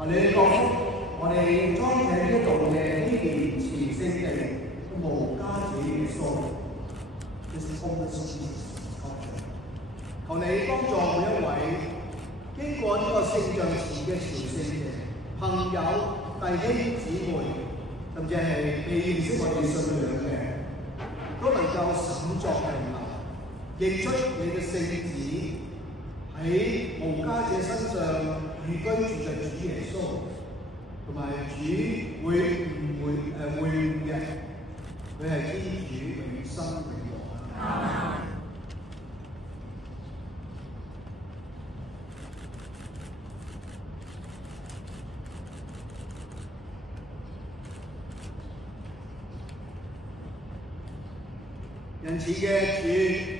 求你降福我哋裝喺呢度嘅呢件前聖地無家者耶穌。求你幫助每一位經過呢個聖像前嘅朝聖嘅朋友、弟兄姊妹，甚至係未認識我哋信仰嘅，都能夠審作並立，認出你嘅聖子喺無家者身上寓居住嘅主耶穌，同埋主會嘅，佢係天主永生永王。仁慈嘅主，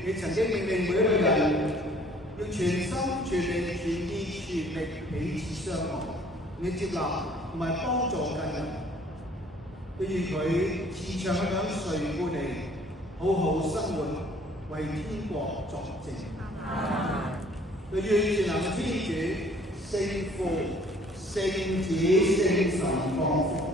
你曾經命令每一個人要全心全靈全意全力彼此相愛，你接納同埋幫助近人，都願佢慈祥咁垂顧你，好好生活，為天國作證。都願全能天主、聖父、聖子、聖神降福。